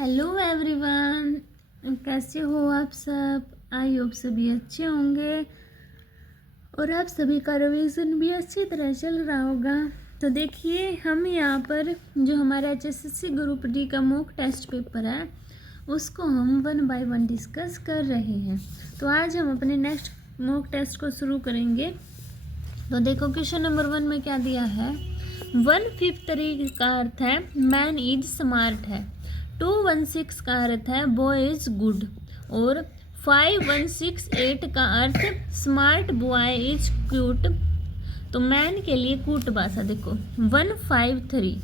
Hello everyone, कैसे हो आप सब। आई होप सभी अच्छे होंगे और आप सभी का रिवीजन भी अच्छी तरह चल रहा होगा। तो देखिए, हम यहाँ पर जो हमारा HSSC ग्रुप डी का मॉक टेस्ट पेपर है उसको हम 1 बाय 1 डिस्कस कर रहे हैं। तो आज हम अपने नेक्स्ट मॉक टेस्ट को शुरू करेंगे। तो देखो, क्वेश्चन नंबर 1 में क्या दिया है। 1/5 तरीके का अर्थ है मैन इज स्मार्ट है। 216 का अर्थ है बॉय इज गुड और 5168 का अर्थ स्मार्ट बॉय इज क्यूट। तो मैन के लिए क्यूट भाषा देखो 153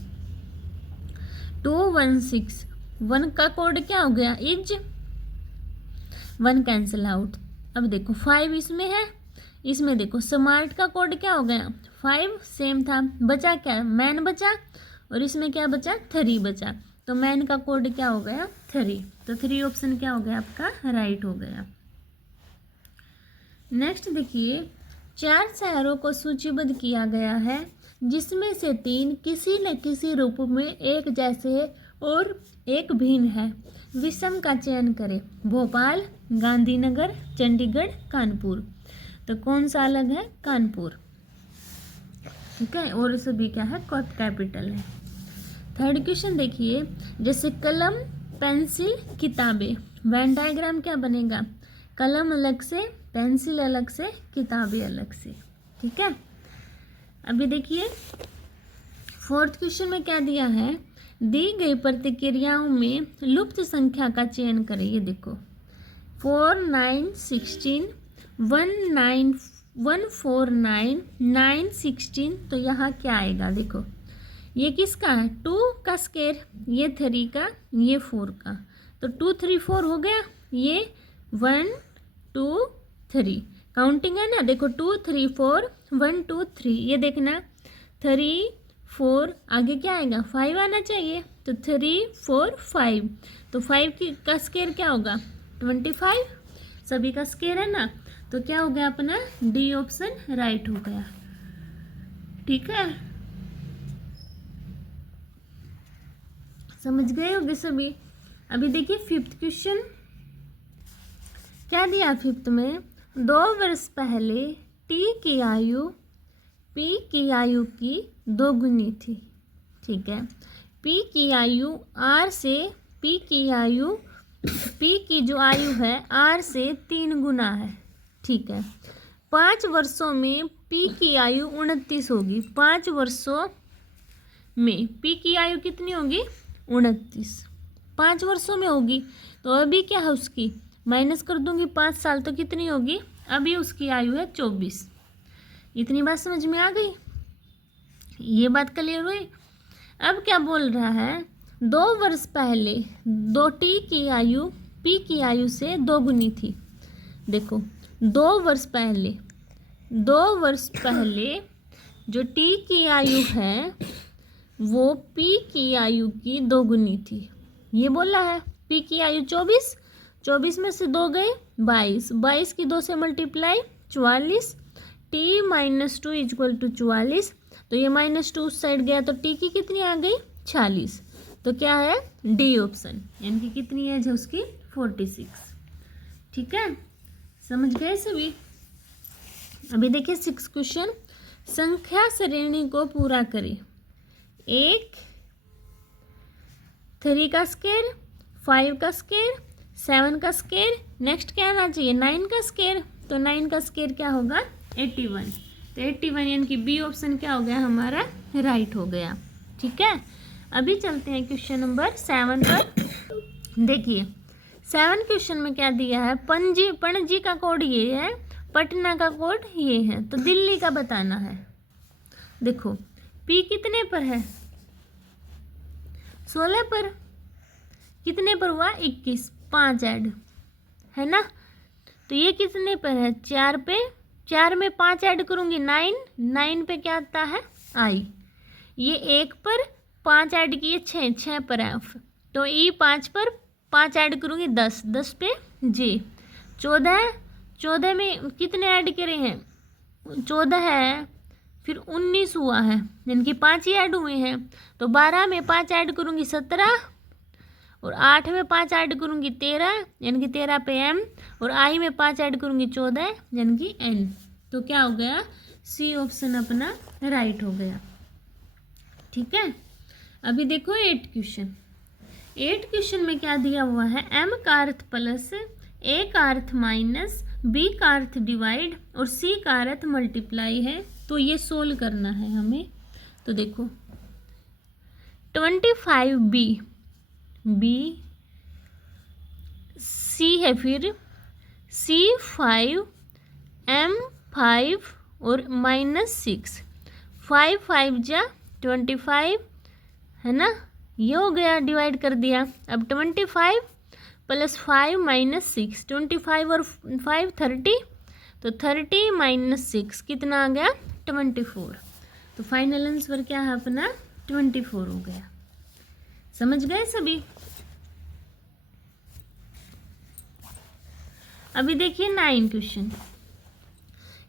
216 1 का कोड क्या हो गया इज 1 कैंसिल आउट। अब देखो 5 इसमें है, इसमें देखो स्मार्ट का कोड क्या हो गया 5 सेम था, बचा क्या मैन बचा और इसमें क्या बचा 3 बचा। तो मैन का कोड क्या हो गया 3। तो 3 ऑप्शन क्या हो गया आपका राइट हो गया। नेक्स्ट देखिए, 4 शहरों को सूचीबद्ध किया गया है जिसमें से 3 किसी न किसी रूप में एक जैसे और एक भिन्न है। विषम का चयन करें। भोपाल, गांधीनगर, चंडीगढ़, कानपुर। तो कौन सा अलग है कानपुर, ठीक है, और सभी क्या है कैपिटल है। थर्ड क्वेश्चन देखिए, जैसे कलम, पेंसिल, किताबें, वेन डायग्राम क्या बनेगा कलम अलग से, पेंसिल अलग से, किताबें अलग से, ठीक है। अभी देखिए फोर्थ क्वेश्चन में क्या दिया है, दी गई प्रतिक्रियाओं में लुप्त संख्या का चयन करें। ये देखो 4 9 16 19 149 9 16। तो यहाँ क्या आएगा देखो, ये किसका है 2 का स्केयर, ये 3 का, ये 4 का। तो 2 3 4 हो गया, ये 1 2 3 काउंटिंग है ना। देखो 2 3 4 1 2 3, ये देखना 3 4 आगे क्या आएगा 5 आना चाहिए। तो 3 4 5। तो 5 का स्केयर क्या होगा 25, सभी का स्केयर है ना। तो क्या हो गया अपना डी ऑप्शन राइट हो गया, ठीक है। समझ गए होंगे सभी। अभी देखिए फिफ्थ क्वेश्चन क्या दिया फिफ्थ में, 2 वर्ष पहले टी की आयु पी की आयु की 2 गुनी थी, ठीक है। पी की आयु आर से पी की आयु पी की जो आयु है आर से 3 गुना है, ठीक है। 5 वर्षों में पी की आयु 29 होगी। 5 वर्षों में पी की आयु कितनी होगी 29, 5 वर्षों में होगी। तो अभी क्या है उसकी माइनस कर दूंगी 5 साल, तो कितनी होगी अभी उसकी आयु है 24। इतनी बात समझ में आ गई, ये बात क्लियर हुई। अब क्या बोल रहा है, 2 वर्ष पहले 2 टी की आयु पी की आयु से 2 गुनी थी। देखो 2 वर्ष पहले जो टी की आयु है वो पी की आयु की 2 गुनी थी, ये बोला है। पी की आयु 24, 24 में से 2 गए 22, 22 की 2 से multiply 44, T minus 2 equal to 44। तो ये -2 उस साइड गया तो टी की कितनी आ गई 46। तो क्या है डी ऑप्शन, यानी कि कितनी एज है उसकी 46, ठीक है। समझ गए सभी। अभी देखिए 6 क्वेश्चन, संख्या श्रेणी को पूरा करें। 1 3 का स्केयर, 5 का स्केयर, 7 का स्केयर, नेक्स्ट क्या आना चाहिए 9 का स्केयर। तो 9 का स्केयर क्या होगा 81। तो 81 यानी कि बी ऑप्शन क्या हो गया हमारा राइट हो गया, ठीक है। अभी चलते हैं क्वेश्चन नंबर 7 पर। देखिए 7 क्वेश्चन में क्या दिया है, पणजी का कोड ये है, पटना का कोड ये है, तो दिल्ली का बताना है। देखो पी कितने पर है 16 पर, कितने पर हुआ 21, 5 ऐड है ना। तो ये कितने पर है 4 पे, 4 में 5 ऐड करूँगी 9, 9 पे क्या आता है आई। ये 1 पर 5 ऐड किए 6, 6 पर है। तो ई 5 पर 5 ऐड करूँगी 10, 10 पे जे 14, 14 में कितने ऐड करे हैं 14 है, फिर 19 हुआ है, यानी कि 5 ही ऐड हुए हैं। तो 12 में 5 ऐड करूँगी 17 और 8 में 5 ऐड करूँगी 13, यानी कि 13 पे m, और i में 5 ऐड करूँगी 14, यानी कि n। तो क्या हो गया, सी ऑप्शन अपना राइट हो गया। ठीक है, अभी देखो 8 क्वेश्चन। 8 क्वेश्चन में क्या दिया हुआ है, m का अर्थ प्लस, a का अर्थ माइनस, b का अर्थ डिवाइड और c का अर्थ मल्टीप्लाई है। तो ये सोल्व करना है हमें। तो देखो 25b, b c है, फिर c 5, m 5 और -6, 5 5 जा 25 है ना, ये हो गया, डिवाइड कर दिया। अब 25 + 5 -6, 25 और 5 30, तो 30 -6 कितना आ गया, 24। तो फाइनल आंसर क्या है अपना, 24 हो गया। समझ गए सभी। अभी देखिए 9 क्वेश्चन।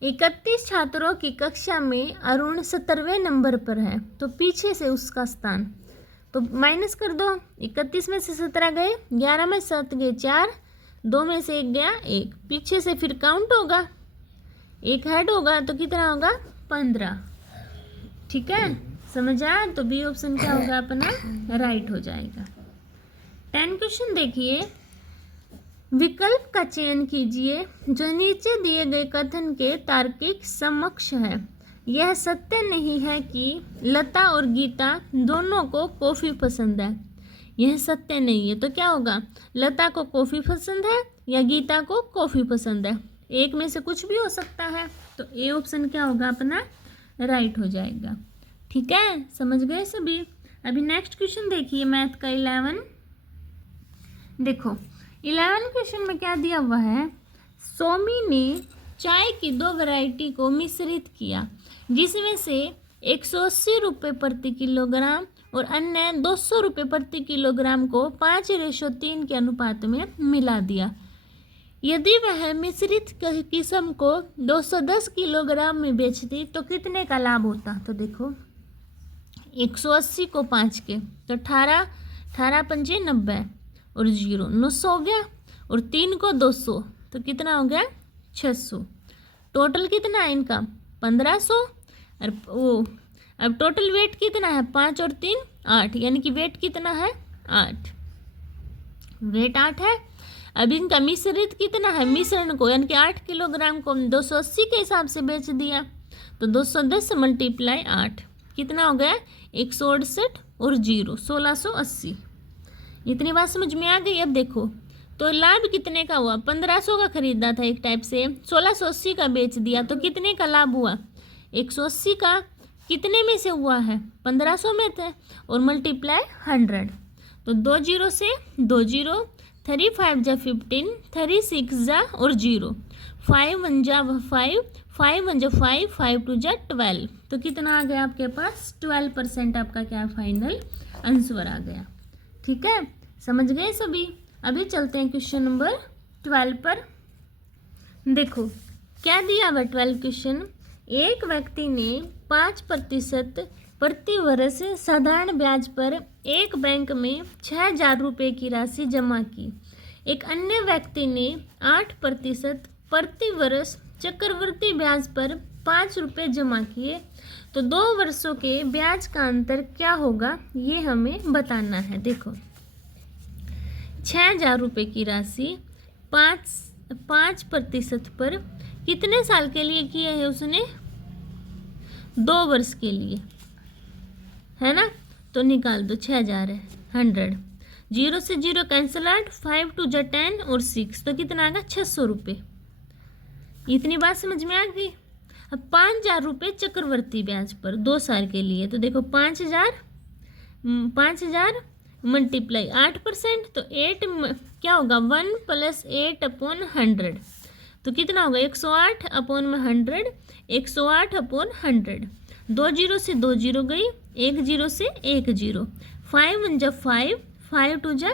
31 छात्रों की कक्षा में अरुण 17वें नंबर पर है, तो पीछे से उसका स्थान, तो माइनस कर दो। 31 में से 17 गए, 11 में 7 गए 4, 2 में से 1 गया 1, पीछे से फिर काउंट होगा, 1 हेड होगा, तो कितना होगा, 15। ठीक है, समझ आया। तो बी ऑप्शन क्या होगा अपना, राइट हो जाएगा। 10 क्वेश्चन देखिए, विकल्प का चयन कीजिए जो नीचे दिए गए कथन के तार्किक समक्ष है। यह सत्य नहीं है कि लता और गीता दोनों को कॉफ़ी पसंद है। यह सत्य नहीं है, तो क्या होगा, लता को कॉफ़ी पसंद है या गीता को कॉफ़ी पसंद है, एक में से कुछ भी हो सकता है। तो ए ऑप्शन क्या होगा अपना, राइट हो जाएगा। ठीक है, समझ गए सभी। अभी नेक्स्ट क्वेश्चन देखिए, मैथ का 11। देखो 11 क्वेश्चन में क्या दिया हुआ है, सोमी ने चाय की 2 वैरायटी को मिश्रित किया, जिसमें से 180 रुपये प्रति किलोग्राम और अन्य 200 रुपये प्रति किलोग्राम को 5:3 के अनुपात में मिला दिया। यदि वह मिश्रित किस्म को 210 किलोग्राम में बेचती तो कितने का लाभ होता। तो देखो 180 को 5 के, तो 18 पंजे 90 और 0 900 हो गया, और 3 को 200, तो कितना हो गया, 600। टोटल कितना है इनका, 1500। और वो अब टोटल वेट कितना है, 5 और 3 8, यानी कि वेट कितना है, 8, वेट 8 है। अब इनका मिश्रित कितना है, मिश्रण को यानी कि 8 किलोग्राम को 280 के हिसाब से बेच दिया, तो 210 × 8 कितना हो गया, 168 और 0 1680। इतनी बात समझ में आ गई। अब देखो तो लाभ कितने का हुआ, 1500 का खरीदा था एक टाइप से, 1680 का बेच दिया, तो कितने का लाभ हुआ, 180 का कितने में से हुआ है, 1500 में थे, और मल्टीप्लाई 100, तो 2 0 से 2 0, 3 5 जा 15, 3 6 जा और 0, 5 1 जा 5, 5 1 जा 5, 5 2 जा 12, तो कितना आ गया आपके पास, 12% आपका क्या फाइनल आंसर आ गया। ठीक है, समझ गए सभी। अभी चलते हैं क्वेश्चन नंबर 12 पर। देखो क्या दिया हुआ 12 क्वेश्चन, एक व्यक्ति ने 5% प्रति वर्ष साधारण ब्याज पर एक बैंक में 6000 रुपये की राशि जमा की। एक अन्य व्यक्ति ने 8% प्रति वर्ष चक्रवृद्धि ब्याज पर 5 रुपये जमा किए, तो 2 वर्षों के ब्याज का अंतर क्या होगा, ये हमें बताना है। देखो 6000 रुपये की राशि 5% पर कितने साल के लिए किए है उसने, 2 वर्ष के लिए, है ना। तो निकाल दो, 6000 है 100, 0 से 0 कैंसिल आउट, 5 2 जा 10 और 6, तो कितना आ गया, 600 रुपये। इतनी बात समझ में आ गई। अब 5000 रुपये चक्रवर्ती ब्याज पर 2 साल के लिए, तो देखो 5000 मल्टीप्लाई 8%, तो 8 क्या होगा, 1 + 8/100, तो कितना होगा, 108/100, 108/100, 2 0 से 2 0 गई, 1 0 से 1 0, 5 1 जा 5, 5 2 जा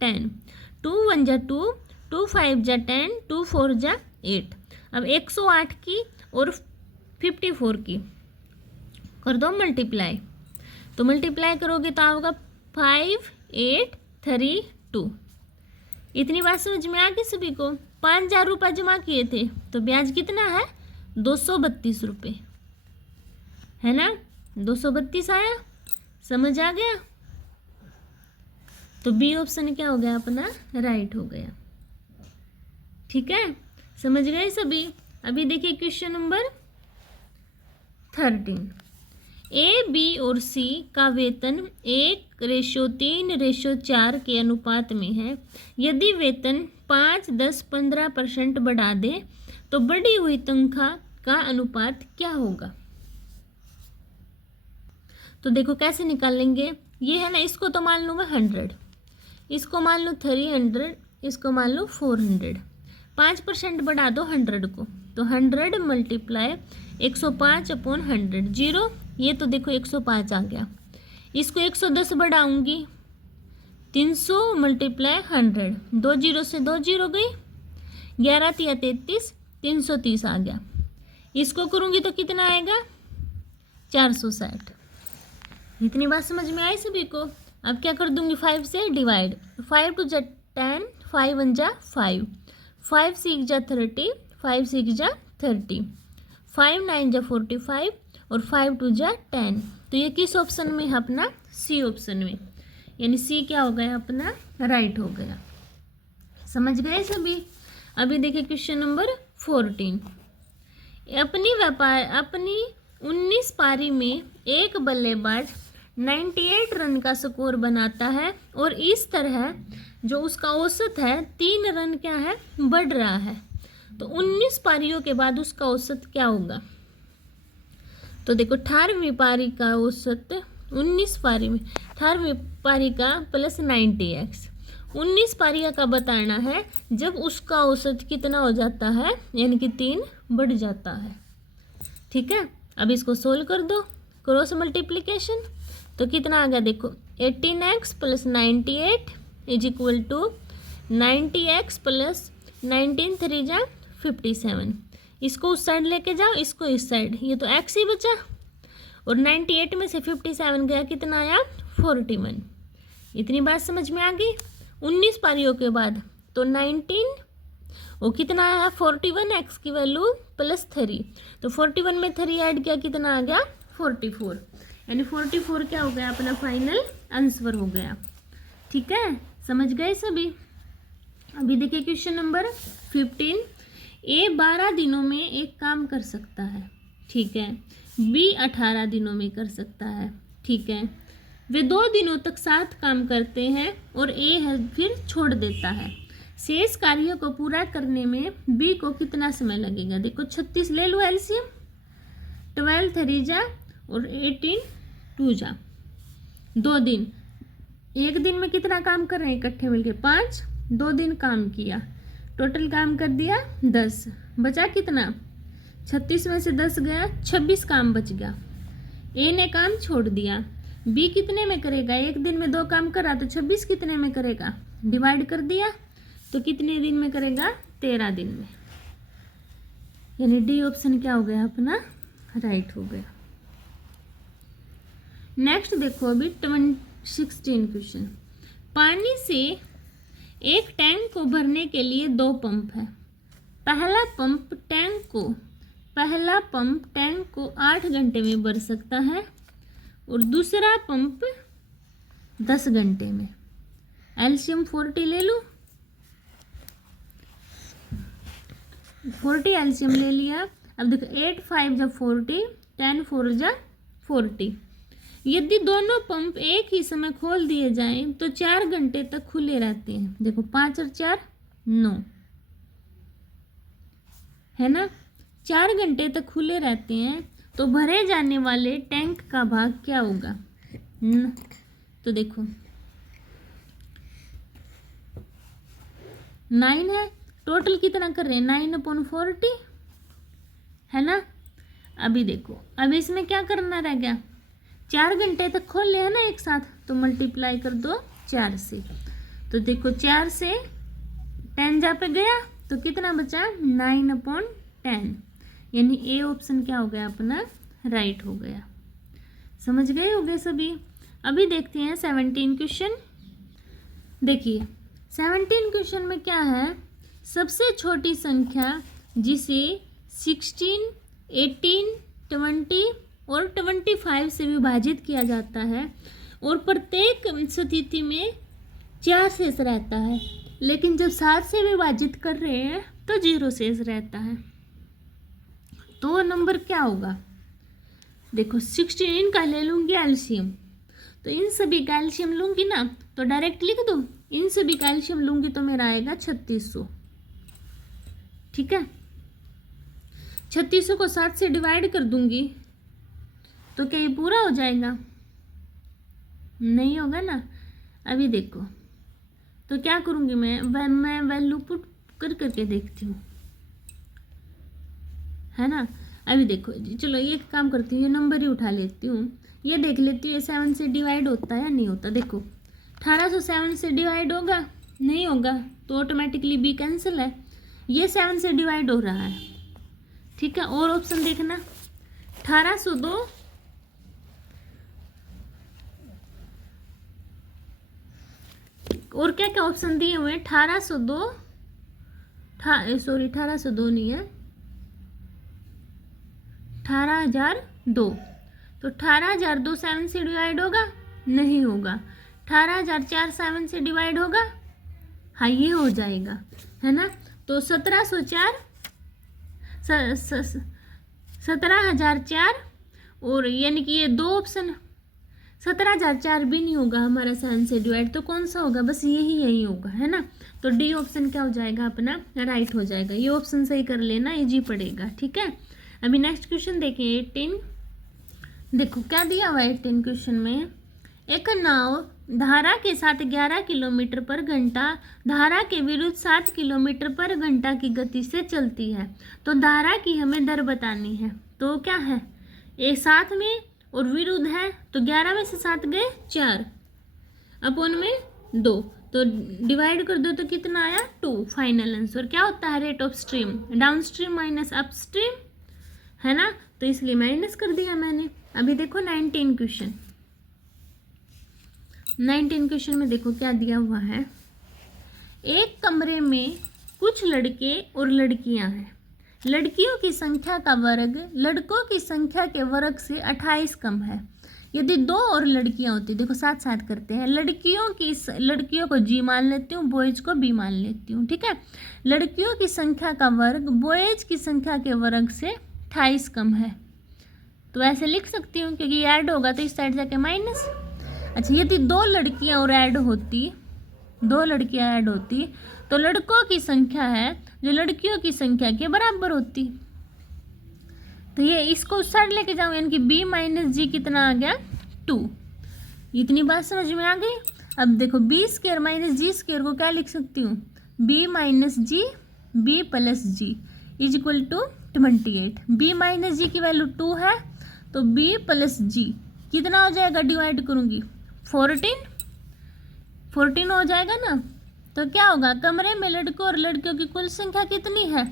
10, 2 1 जा 2, 2 5 जा 10, 2 4 जा 8। अब 108 की और 54 की कर दो मल्टीप्लाई, तो मल्टीप्लाई करोगे तो होगा 5 8 3 2। इतनी बात समझ में आ गई सभी को। 5,000 रुपये जमा किए थे तो ब्याज कितना है 232 रुपये, है ना। 232 आया, समझ आ गया। तो बी ऑप्शन क्या हो गया अपना, राइट हो गया। ठीक है, समझ गए सभी। अभी देखिए क्वेश्चन नंबर 13। ए, बी और सी का वेतन 1:3:4 के अनुपात में है। यदि वेतन 5, 10, 15% बढ़ा दे तो बढ़ी हुई तनख्वाह का अनुपात क्या होगा। तो देखो कैसे निकालेंगे। ये है ना, इसको तो मान लूँ मैं 100, इसको मान लूँ 300, इसको मान लूँ 400। 5% बढ़ा दो 100 को, तो 100 मल्टीप्लाई 105/100 जीरो। ये तो देखो 105 आ गया। इसको 110 बढ़ाऊंगी, 300 मल्टीप्लाई 100, 2 जीरो से 2 जीरो गई, 11 तिया 33, 330 आ गया। इसको करूंगी तो कितना आएगा 460। इतनी बात समझ में आई सभी को। अब क्या कर दूंगी 5 से डिवाइड, 5 2 जा 10, 5 1 जा 5, 5 6 जा 30, 5 6 जा 30, 5 9 जा 45 और 5 2 जा 10। तो ये किस ऑप्शन में है अपना, सी ऑप्शन में, यानी सी क्या हो गया अपना, राइट हो गया। समझ गए सभी। अभी देखिए क्वेश्चन नंबर 14। अपनी 19 पारी में एक बल्लेबाज 98 रन का स्कोर बनाता है और इस तरह जो उसका औसत है 3 रन क्या है बढ़ रहा है, तो 19 पारियों के बाद उसका औसत क्या होगा। तो देखो 18वीं पारी का औसत 19 पारी में 18वीं पारी का प्लस 90x 19 पारियां का बताना है जब उसका औसत कितना हो जाता है, यानी कि 3 बढ़ जाता है। ठीक है, अब इसको सोल्व कर दो, क्रॉस मल्टीप्लिकेशन। तो कितना आ गया देखो 18x plus 98 is equal to 90x plus 19 3 जा 57। इसको उस साइड लेके जाओ, इसको इस साइड, ये तो x ही बचा और 98 में से 57 गया, कितना आया 41। इतनी बात समझ में आ गई। 19 पारियों के बाद तो 19 वो कितना आया 41x की वैल्यू प्लस 3, तो 41 में 3 ऐड किया, कितना आ गया 44, यानी 44 क्या हो गया अपना फाइनल आंसर हो गया। ठीक है, समझ गए सभी। अभी देखिए क्वेश्चन नंबर 15। ए 12 दिनों में एक काम कर सकता है, ठीक है। बी 18 दिनों में कर सकता है, ठीक है। वे 2 दिनों तक साथ काम करते हैं और ए फिर छोड़ देता है। शेष कार्यों को पूरा करने में बी को कितना समय लगेगा। देखो 36 ले लो एलसीएम, 12 3 जा और 18 2 जा, 2 दिन। एक दिन में कितना काम कर रहे हैं इकट्ठे मिलके 5, 2 दिन काम किया, टोटल काम कर दिया 10, बचा कितना 36 में से 10 गया, 26 काम बच गया। ए ने काम छोड़ दिया, बी कितने में करेगा, एक दिन में 2 काम करा तो 26 कितने में करेगा, डिवाइड कर दिया तो कितने दिन में करेगा 13 दिन में, यानी डी ऑप्शन क्या हो गया अपना राइट हो गया। नेक्स्ट देखो अभी 16 क्वेश्चन। पानी से एक टैंक को भरने के लिए 2 पंप है। पहला पंप टैंक को 8 घंटे में भर सकता है और दूसरा पंप 10 घंटे में। एलसीएम 40 ले लो, 40 एलसीएम ले लिया। अब देखो 8 5 जा 40, 10 4 जा 40। यदि दोनों पंप एक ही समय खोल दिए जाएं तो 4 घंटे तक खुले रहते हैं। देखो 5 और 4 9 है ना, 4 घंटे तक खुले रहते हैं, तो भरे जाने वाले टैंक का भाग क्या होगा। तो देखो 9 है, टोटल कितना कर रहे हैं 9/40 है ना। अभी देखो अब इसमें क्या करना रह गया, 4 घंटे तक खोल लिया ना एक साथ, तो मल्टीप्लाई कर दो 4 से। तो देखो 4 से 10 जा पे गया तो कितना बचा 9/10, यानी ए ऑप्शन क्या हो गया अपना राइट हो गया। समझ गए होंगे सभी। अभी देखते हैं 17 क्वेश्चन। देखिए 17 क्वेश्चन में क्या है, सबसे छोटी संख्या जिसे 16, 18, 20 और 25 से विभाजित किया जाता है और प्रत्येक स्थिति में 4 शेष रहता है, लेकिन जब 7 से विभाजित कर रहे हैं तो 0 शेष रहता है। तो नंबर क्या होगा, देखो 16 का ले लूँगी एलसीएम, तो इन सभी का एलसीएम लूँगी ना, तो डायरेक्ट लिख दो, इन सभी का एलसीएम लूँगी तो मेरा आएगा 3600। ठीक है, 3600 को 7 से डिवाइड कर दूंगी तो क्या ये पूरा हो जाएगा, नहीं होगा ना। अभी देखो, तो क्या करूँगी मैं वैल्यू पुट करके देखती हूँ, है ना। अभी देखो चलो ये काम करती हूँ, ये नंबर ही उठा लेती हूँ, ये देख लेती हूँ ये 7 से डिवाइड होता है या नहीं होता। देखो 1807 से डिवाइड होगा, नहीं होगा, तो ऑटोमेटिकली बी कैंसिल है। ये 7 से डिवाइड हो रहा है, ठीक है। और ऑप्शन देखना, 1802 और क्या क्या ऑप्शन दिए हुए हैं, 1802 1802 नहीं है, 18002, तो 18002 7 से डिवाइड होगा, नहीं होगा। 18004 7 से डिवाइड होगा, हाँ ये हो जाएगा, है ना। तो 1704 17,004 और यानी कि ये दो ऑप्शन, 17,004 भी नहीं होगा हमारा 7 से डिवाइड, तो कौन सा होगा, बस यही होगा, है ना। तो डी ऑप्शन क्या हो जाएगा अपना, राइट हो जाएगा। ये ऑप्शन सही कर लेना, इजी पड़ेगा, ठीक है। अभी नेक्स्ट क्वेश्चन देखें 18। देखो क्या दिया हुआ है 18 क्वेश्चन में, एक नाव धारा के साथ 11 किलोमीटर पर घंटा धारा के विरुद्ध 7 किलोमीटर पर घंटा की गति से चलती है, तो धारा की हमें दर बतानी है। तो क्या है, एक साथ में और विरुद्ध है, तो 11 में से 7 गए 4 अपॉन में 2, तो डिवाइड कर दो तो कितना आया 2। फाइनल आंसर क्या होता है, rate of stream, down stream minus up stream, है ना, तो इसलिए माइनस कर दिया मैंने। अभी देखो 19 क्वेश्चन, 19 क्वेश्चन में देखो क्या दिया हुआ है, एक कमरे में कुछ लड़के और लड़कियां हैं, लड़कियों की संख्या का वर्ग लड़कों की संख्या के वर्ग से 28 कम है। यदि 2 और लड़कियां होती, देखो साथ साथ करते हैं, लड़कियों को जी मान लेती हूँ, बॉयज को बी मान लेती हूँ, ठीक है। लड़कियों की संख्या का वर्ग बॉयज की संख्या के वर्ग से 28 कम है, तो ऐसे लिख सकती हूँ क्योंकि ऐड होगा तो इस साइड जाके माइनस। अच्छा, यदि 2 लड़कियां और ऐड होती, 2 लड़कियां ऐड होती तो लड़कों की संख्या है जो लड़कियों की संख्या के बराबर होती, तो ये इसको उस साइड लेके जाऊँ, यानी कि b माइनस जी कितना आ गया 2। इतनी बात समझ में आ गई। अब देखो b square minus G square को क्या लिख सकती हूँ, b minus G b plus G is equal to 28। b minus G की वैल्यू 2 है, तो b प्लस जी कितना हो जाएगा, डिवाइड करूँगी 14 हो जाएगा ना। तो क्या होगा, कमरे में लड़कों और लड़कियों की कुल संख्या कितनी है,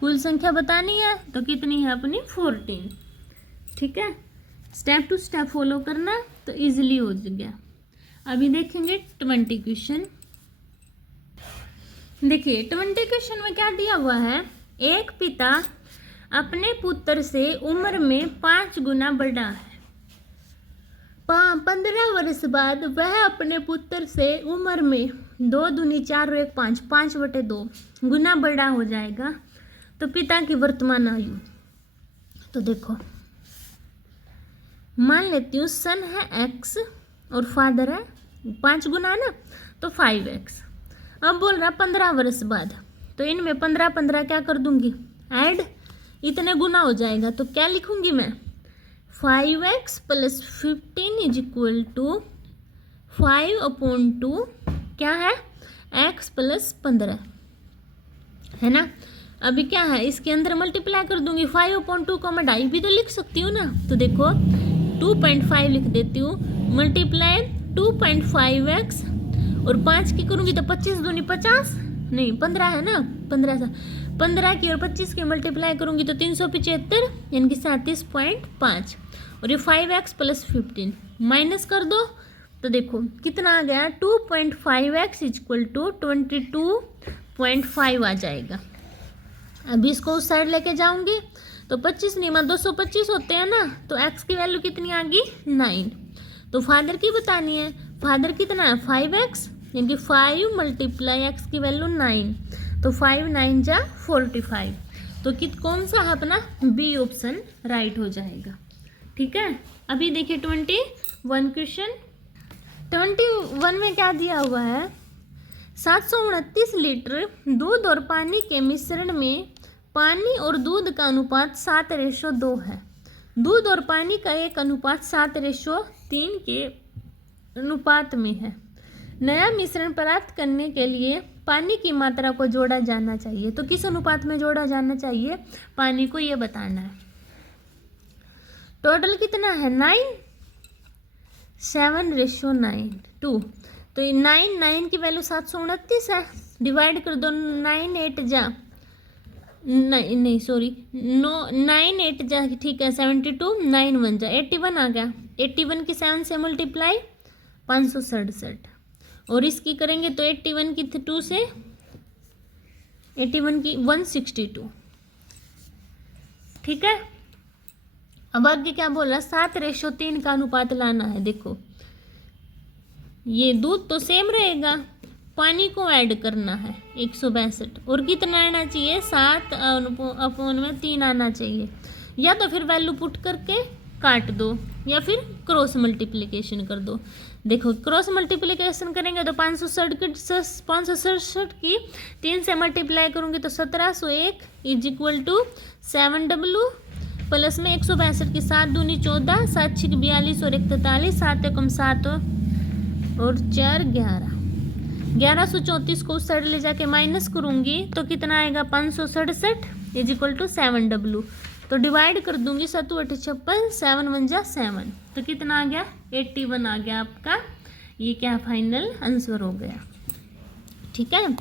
कुल संख्या बतानी है, तो कितनी है अपनी 14, ठीक है। स्टेप टू स्टेप फॉलो करना तो इजीली हो गया। अभी देखेंगे 20 क्वेश्चन। देखिए 20 क्वेश्चन में क्या दिया हुआ है, एक पिता अपने पुत्र से उम्र में 5 गुना बड़ा है, 15 वर्ष बाद वह अपने पुत्र से उम्र में 2 दूनी 4 और 1 5 5/2 गुना बड़ा हो जाएगा, तो पिता की वर्तमान आयु। तो देखो मान लेती हूँ सन है x और फादर है 5 गुना है ना, तो 5x। अब बोल रहा 15 वर्ष बाद, तो इनमें 15 क्या कर दूंगी, ऐड, इतने गुना हो जाएगा, तो क्या लिखूंगी मैं 5x plus 15 is equal to 5/2 क्या है x प्लस 15, है ना। अभी क्या है, इसके अंदर मल्टीप्लाई कर दूंगी, 5/2 को मैं 2.5 भी तो लिख सकती हूँ ना, तो देखो 2.5 लिख देती हूँ, मल्टीप्लाई 2.5x और 5 की करूँगी तो 25 दूनी 50, नहीं 15 है ना, 15 की और 25 की मल्टीप्लाई करूँगी तो 375 यानी कि 37.5, और ये 5x प्लस 15 माइनस कर दो तो देखो कितना आ गया 2.5x इक्वल टू 22.5 आ जाएगा। अभी इसको उस साइड लेके जाऊंगी तो 25 नहीं 225 होते हैं ना, तो x की वैल्यू कितनी आ गई 9। तो फादर की बतानी है, फादर कितना है 5x, यानी कि 5 × x की वैल्यू 9, तो 5 9 जा 45। तो कौन सा है अपना बी ऑप्शन राइट हो जाएगा। ठीक है, अभी देखिए 21 क्वेश्चन। 21 में क्या दिया हुआ है, 729 लीटर दूध और पानी के मिश्रण में पानी और दूध का अनुपात 7:2 है। दूध और पानी का एक अनुपात 7:3 के अनुपात में है। नया मिश्रण प्राप्त करने के लिए पानी की मात्रा को जोड़ा जाना चाहिए। तो किस अनुपात में जोड़ा जाना चाहिए पानी को, ये बताना है। टोटल कितना है 9, 7:9 2। तो 9 की वैल्यू 729 है, डिवाइड कर दो 9 8 जा 9 8 ठीक है 72, 9 1 जा 81 आ गया। 81 की 7 से मल्टीप्लाई 567, और इसकी करेंगे तो 81 की 2 से 81 की 162। ठीक है, अब आगे क्या बोला 7:3 का अनुपात लाना है। देखो ये दूध तो सेम रहेगा, पानी को ऐड करना है 162, और कितना आना चाहिए 7/3 आना चाहिए। या तो फिर वैल्यू पुट करके काट दो या फिर क्रॉस मल्टीप्लिकेशन कर दो। देखो क्रॉस मल्टीप्लिकेशन करेंगे तो 567 की 3 से मल्टीप्लाई करूँगी तो 1701 = 7W, प्लस में 162 की 7 दूनी 14, 7 6 42 और 1 43, 7 1 7 और 4 11। 1134 को उस साइड ले जाके माइनस करूँगी तो कितना आएगा 567 = 7W। तो डिवाइड कर दूंगी 7 8 56, 7 1 जा 7, तो कितना आ गया 81 आ गया आपका। ये क्या फाइनल आंसर हो गया। ठीक है,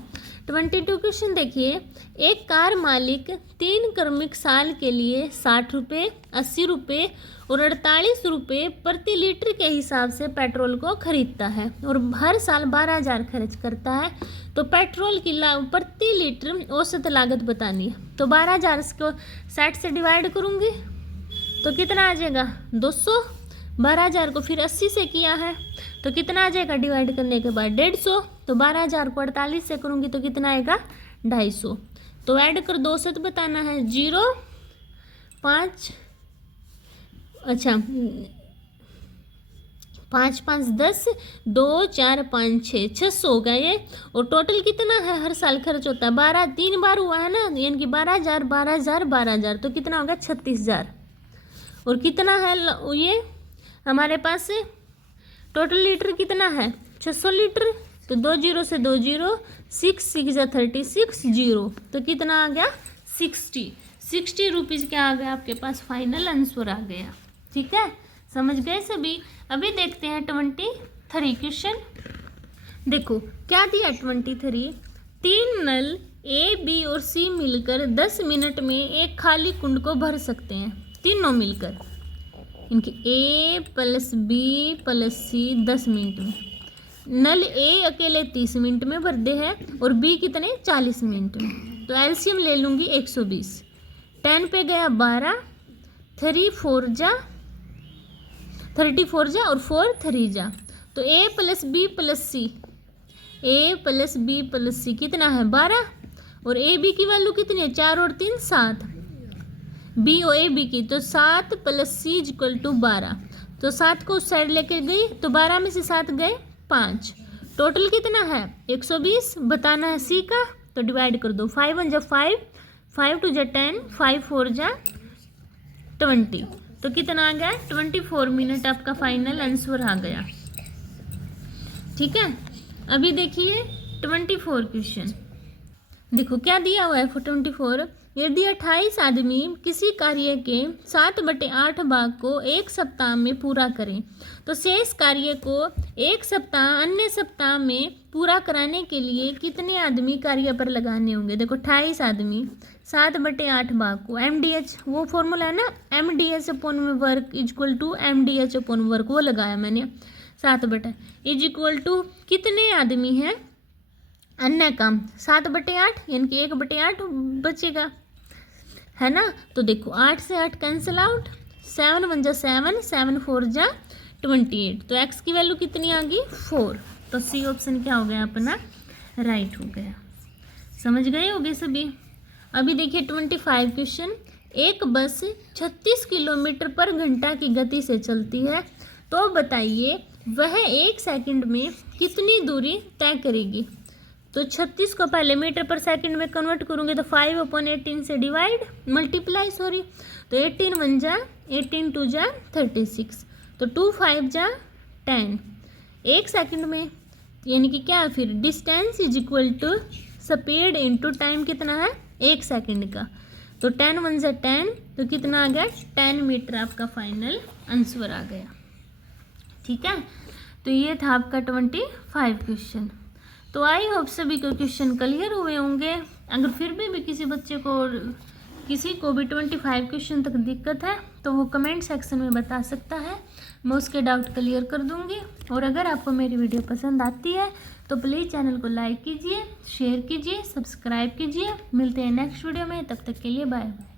22 क्वेश्चन देखिए। एक कार मालिक 3 क्रमिक साल के लिए 60 रुपये, 80 रुपये और 48 रुपये प्रति लीटर के हिसाब से पेट्रोल को खरीदता है और हर साल 12,000 खर्च करता है। तो पेट्रोल की प्रति लीटर औसत लागत बतानी है। तो 12,000 को 60 से डिवाइड करूँगी तो कितना आ जाएगा 200। 12,000 को फिर 80 से किया है तो कितना आ जाएगा डिवाइड करने के बाद 150। तो 12,000 को 48 से करूँगी तो कितना आएगा 250। तो ऐड कर दो, औसत बताना है 0 5 अच्छा 5 5 10 2 4 5 6 600 हो गया ये। और टोटल कितना है हर साल खर्च होता है 12, 3 बार हुआ है ना, यानी कि 12,000 12,000 12,000, तो कितना होगा 36,000। और कितना है ये हमारे पास टोटल लीटर कितना है 600 लीटर। तो 2 0 से 2 0, 6 6 जा 36 0, तो कितना आ गया 60 रुपीज़ क्या आ गया आपके पास फाइनल आंसर आ गया। ठीक है, समझ गए सभी। अभी देखते हैं 23 क्वेश्चन। देखो क्या दिया 23, 3 नल ए बी और सी मिलकर 10 मिनट में एक खाली कुंड को भर सकते हैं। तीनों मिलकर इनकी ए प्लस बी प्लस सी 10 मिनट में। नल ए अकेले 30 मिनट में भरते हैं और बी कितने 40 मिनट में। तो एलसीएम ले लूँगी 120, 10 पे गया 12, 3 4 जा 34 जा और 4 3 जा। तो ए प्लस बी प्लस सी कितना है 12, और ए बी की वैल्यू कितनी है 4 और 3 7, बी और ए बी की तो 7 + सी = 12। तो 7 को उस साइड लेके गई तो 12 में से 7 गए 5, टोटल कितना है 120 बताना है सी का। तो डिवाइड कर दो 5 1 जा 5, 5 2 जा 10, 5 4 जा 20, तो कितना आ गया 24 मिनट आपका फाइनल आंसर आ गया। ठीक है, अभी देखिए 24 क्वेश्चन। देखो क्या दिया हुआ है 24, यदि 28 आदमी किसी कार्य के 7/8 भाग को एक सप्ताह में पूरा करें तो शेष कार्य को एक सप्ताह अन्य सप्ताह में पूरा कराने के लिए कितने आदमी कार्य पर लगाने होंगे। देखो 28 आदमी 7/8 भाग को MDH वो फॉर्मूला है ना, MDH/वर्क = MDH/वर्क, वो लगाया मैंने। 7/8 इज इक्वल टू कितने आदमी हैं अन्य काम 7/8 यानी कि 1/8 बचेगा, है ना। तो देखो 8 से 8 कैंसिल आउट, 7 1 जा 7, 7 4 जा 28, तो x की वैल्यू कितनी आ गई 4। तो सी ऑप्शन क्या हो गया अपना राइट हो गया। समझ गए होगे सभी। अभी देखिए 25 क्वेश्चन। एक बस 36 किलोमीटर पर घंटा की गति से चलती है, तो बताइए वह 1 सेकंड में कितनी दूरी तय करेगी। तो 36 को पहले मीटर पर सेकंड में कन्वर्ट करूँगी तो 5/18 से डिवाइड मल्टीप्लाई तो 18 1 जा 18 2 जा 36, तो 2 5 जा 10 1 सेकंड में, यानी कि क्या फिर distance is equal to speed into time कितना है 1 सेकंड का, तो 10 1 जा 10, तो कितना आ गया 10 मीटर आपका फाइनल आंसर आ गया। ठीक है, तो ये था आपका 25 क्वेश्चन। तो आई होप सभी को क्वेश्चन क्लियर हुए होंगे। अगर फिर भी किसी बच्चे को किसी को भी 25 क्वेश्चन तक दिक्कत है तो वो कमेंट सेक्शन में बता सकता है, मैं उसके डाउट क्लियर कर दूंगी। और अगर आपको मेरी वीडियो पसंद आती है तो प्लीज़ चैनल को लाइक कीजिए, शेयर कीजिए, सब्सक्राइब कीजिए। मिलते हैं नेक्स्ट वीडियो में, तब तक के लिए बाय बाय।